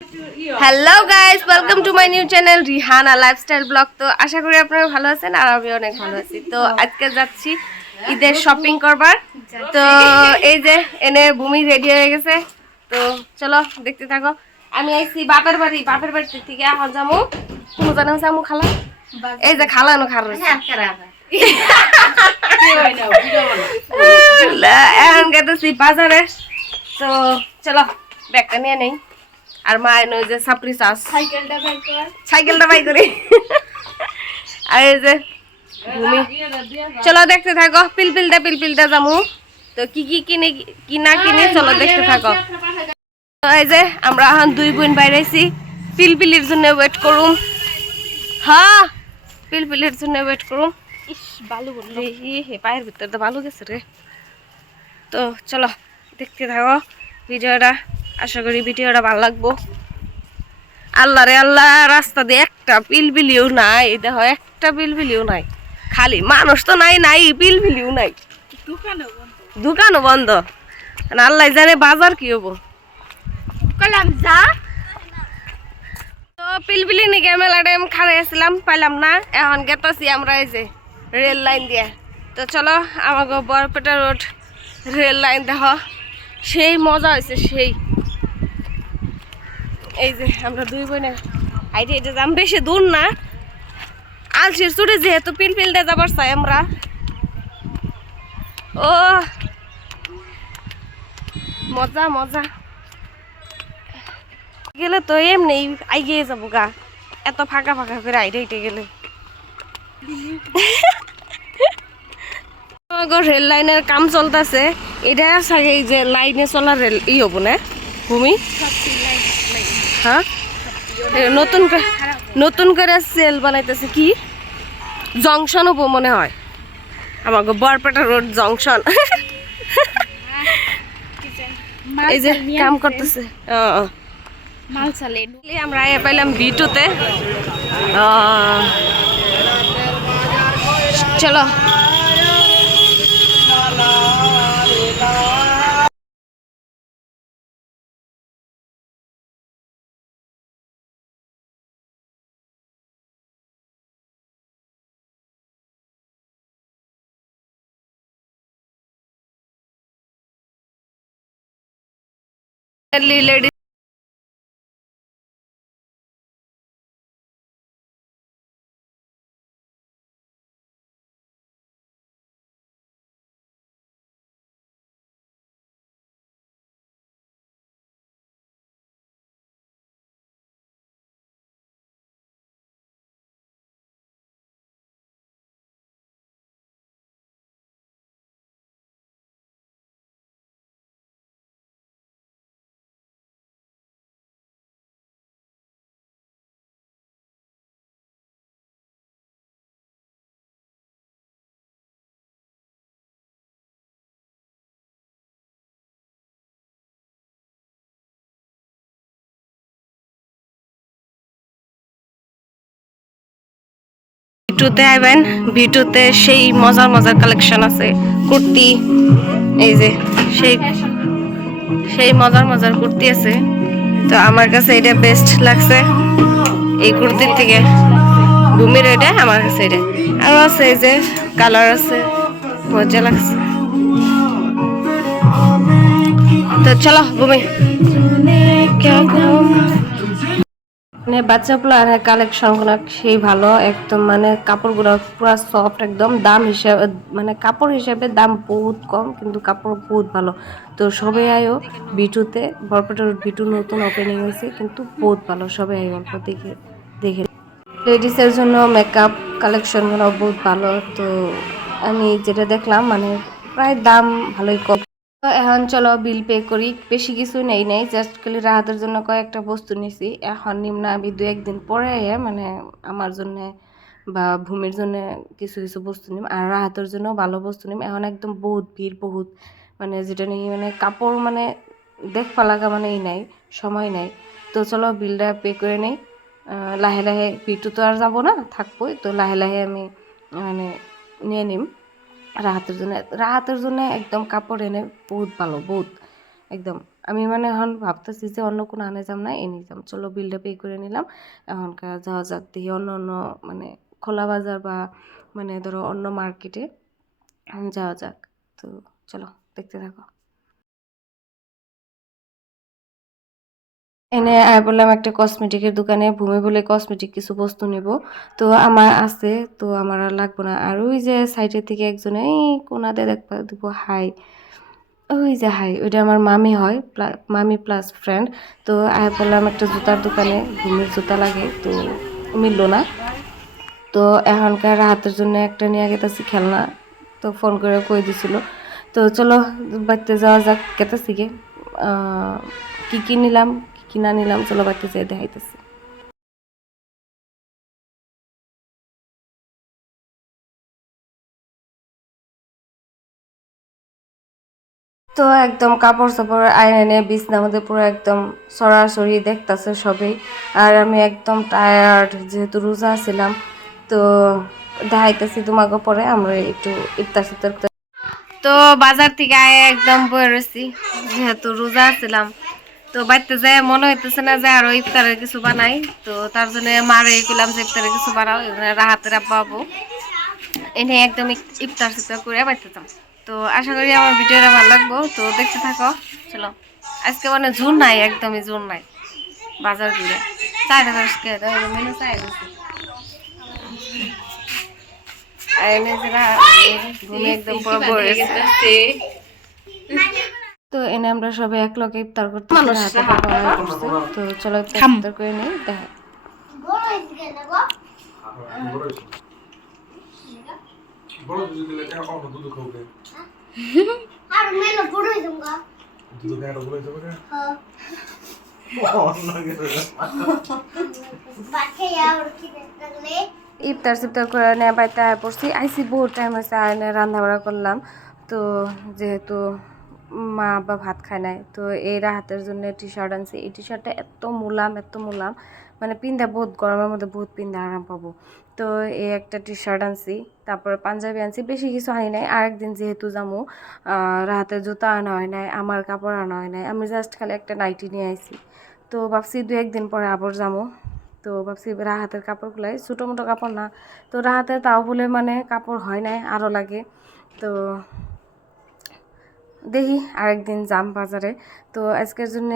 Hello guys, welcome to my new channel Rihanna lifestyle blog. তো আশা করি আপনারা ভালো আছেন আর আমি অনেক ভালো আছি। তো আজকে যাচ্ছি ঈদের শপিং করবার। তো এই যে এনে ভূমি রেডি হয়ে গেছে, তো চলো দেখতে থাকো। আমি আইছি বাপের বাড়ি থেকে এখন যাবো কোনো জানো যাবো খালা, এই যে খালানো খালা এখন গেতেছি বাজারে। তো চলো ব্যাগটা নিয়ে নেই। আর মা এনে যে সাপড়ি চাষ সাইকেলটা বাই করি। আর এই যে ভূমি, চলো দেখতে থাকো। পিলপিলটা যামু। তো কি কি কিনে কি না কিনে চলো দেখতে থাকো। তো এই যে আমরা এখন দুই বোন বাইরেছি পিলপিলির জন্য ওয়েট করুম। হ্যাঁ পিলপিলির জন্য ওয়েট করুম। ইস বালু বললি হে পায়ের ভিতরে তো বালু গেছে রে। তো চলো দেখতে থাকো ভিডিওটা, আশা করি ভিডিওটা ভালো লাগবো। আল্লাহ রে আল্লাহ, রাস্তা দিয়ে একটা পিলপিলিও নাই, দেখো একটা পিলপিলিও নাই, খালি মানুষ তো নাই পিলপিলিও নাই, দোকানও বন্ধ। আল্লাহ জানে বাজার কি হবো। তো পিলপিলি নিকে মেলা টাইম খাড়াই আসলাম, পাইলাম না, এখন গেতাছি আমরা এই যে রেল লাইন দিয়ে। তো চলো আমাকে বরপেটা রোড রেল লাইন দেখো, সেই মজা হয়েছে সেই। এই যে আমরা দুই বোনে হাইটে হেঁটে যাম, বেশি দূর না, আলসির চুড়ে যেহেতু পিলপিলতে যাবার চাই আমরা। ও মজা মজা গেলে তো এমনি আইগিয়ে যাবো গা, এত ফাঁকা করে হাইটে গেলে। রেল লাইনের কাম চলতেছে, এটা সাগে এই যে লাইনে চলা রেল হবো না ভূমি। হ্যাঁ নতুন করে সেল বানাইতেছে, কি জংশন হবো মনে হয়, আমাকে বরপেটা রোড জংশন। এই যে কাম করতেছে। আমরা পাইলাম বিটুতে। চলো লেডি ভিটুতে আইবেন, ভিটুতে সেই মজার কালেকশন আছে কুর্তি। এই যে সেই মজার কুর্তি আছে। তো আমার কাছে এটা বেস্ট লাগছে এই কুর্তির থেকে, ভূমির এটা আমার কাছে এটা। আরো আছে এই যে কালার আছে, মজা লাগছে। তো চলো ভূমি, মানে বাচ্চা পোলার কালেকশন গুলো সেই ভালো একদম, মানে কাপড় গুলো পুরো সফট একদম, দাম হিসাবে মানে কাপড় হিসাবে দাম বহুত কম, কিন্তু কাপড় বহুত ভালো। তো সবাই আয়ো বিটুতে, বরপেটা বিটু নতুন ওপেনিং হয়েছে, কিন্তু বহুত ভালো, সবাই আয়ো অল্প দেখে। লেডিসের জন্য মেকআপ কালেকশন গুলো বহুত ভালো। তো আমি যেটা দেখলাম মানে প্রায় দাম ভালোই কম। তো এখন চলো বিল পে করি, বেশি কিছু নেই জাস্ট খালি রাহাতের জন্য কয়েকটা বস্তু নিছি। এখন নিম্ন আমি 2-1 দিন পরে মানে আমার জন্য বা ভূমির জন্য কিছু বস্তু নিম, আর রাহাতের জন্য ভালো বস্তু নিম। এখন একদম বহুত ভিড়, বহুত মানে যেটা নিয়ে মানে কাপড় মানে দেখবা লাগা মানে নাই, সময় নাই। তো চলো বিলটা পে করে নেই, লাহে বিটু তো আর যাবো না, থাকবোই। তো লাহে আমি মানে নিয়ে নিম রাহাতের জন্য একদম কাপড় এনে বহুত ভালো, বহুত একদম আমি মানে এখন ভাবতেছি যে অন্য কোনো আনে যাম না, এনে যাম। চলো বিলটা পে করে নিলাম। এখনকার যাওয়া যাক দেখি অন্য অন্য মানে খোলা বাজার বা মানে ধরো অন্য মার্কেটে যাওয়া যাক। তো চলো দেখতে থাকো। এনে আয় বললাম একটা কসমেটিকের দোকানে, ভূমি বলে কসমেটিক কিছু বস্তু নেব। তো আমার আছে, তো আমার আর লাগবে না। আর ওই যে সাইডের থেকে একজন এই কোনাতে দেখবা দিব হাই, ওই যে হাই, ওইটা আমার মামি হয়, মামি প্লাস ফ্রেন্ড। তো আয় বললাম একটা জুতার দোকানে, ভূমির জুতা লাগে, তো মিললো না। তো এখনকার হাতের জন্য একটা নিয়ে গেতেছি খেলনা, তো ফোন করে কই দিছিল। তো চলো বাড়িতে যাওয়া যাক, গেতেছি গে। আহ, কি কি নিলাম কি কি না নিলাম চলো বাড়িতে যাই দেখাইতেছি। তো একদম কাপড় চাপড় আয়না নিয়ে বিছনার মধ্যে পুরো একদম সরাসরি দেখতেছে সবই। আর আমি একদম টায়ার্ড, যেহেতু রোজা ছিলাম। তো দেখাইতেছি তোমাকে পরে, আমরা একটু ইফতার সিফতার তো বাজার থেকে আয় একদম বয়ে রয়েছি, যেহেতু রোজা ছিলাম। তো বাড়িতে যাই মনে হইতেছে না যে আরো ইফতারের কিছু বানাই। তো তার জন্য মারে কইলাম যে ইফতারের কিছু বানাও, রাহাতের আব্বা আবু এনে একদম ইফতার সিফতার করে বাড়িতে যাম। তো আশা করি আমার ভিডিওটা ভালো লাগবো, তো দেখতে থাকো। চলো, আজকে মানে জোর নাই, একদমই জোর নাই বাজার ঘুরে। চাই দেখা আজকে মেনু চাই একদম পুরো ভরে গেছে। তো এনে আমরা সবাই এক লগে ইফতার করতে হাতে করছে। তো চলো ইফতার করে নিই, দেখা। ইফতার সিফতার করে নিয়ে বাড়িতে আয় পড়ছি, আইসি বহুত টাইম হয়েছে আর রান্না বাড়া করলাম। তো যেহেতু মা আব্বা ভাত খায় নাই, তো এই রাহাতের জন্য টি শার্ট আনছি। এই টি শার্টটা এত মুলাম এত মুলাম, মানে পিন্ধা বহুত গরমের মধ্যে বহুত পিন্ধা আরাম পাবো। তো এই একটা টি শার্ট আনছি, তারপর পাঞ্জাবি আনছি, বেশি কিছু আনি নাই। আরেকদিন যেহেতু যাবো, রাহাতের জুতা আনা হয় নাই, আমার কাপড় আনা হয় নাই, আমি জাস্ট খালি একটা নাইটি নিয়ে আইছি। তো ভাবছি দু একদিন পরে আবার যাবো। তো ভাবছি রাহাতের কাপড়গুলাই ছোটো মোটো কাপড় না, তো রাহাতের তাও বলে মানে কাপড় হয় নাই, আরও লাগে। তো দেখি আরেকদিন যাম বাজারে। তো আজকের জন্য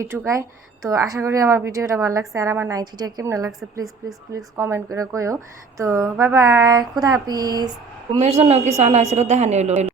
এইটুকাই। তো আশা করি আমার ভিডিওটা ভালো লাগছে, আর আমার নাইটিটা কেমন লাগছে প্লিজ প্লিজ প্লিজ কমেন্ট করে কইও। তো বাই বাই, খুদা হাফিজ। ঘুমের জন্য কিছু আনা হয়েছিল, দেখানি হইলো।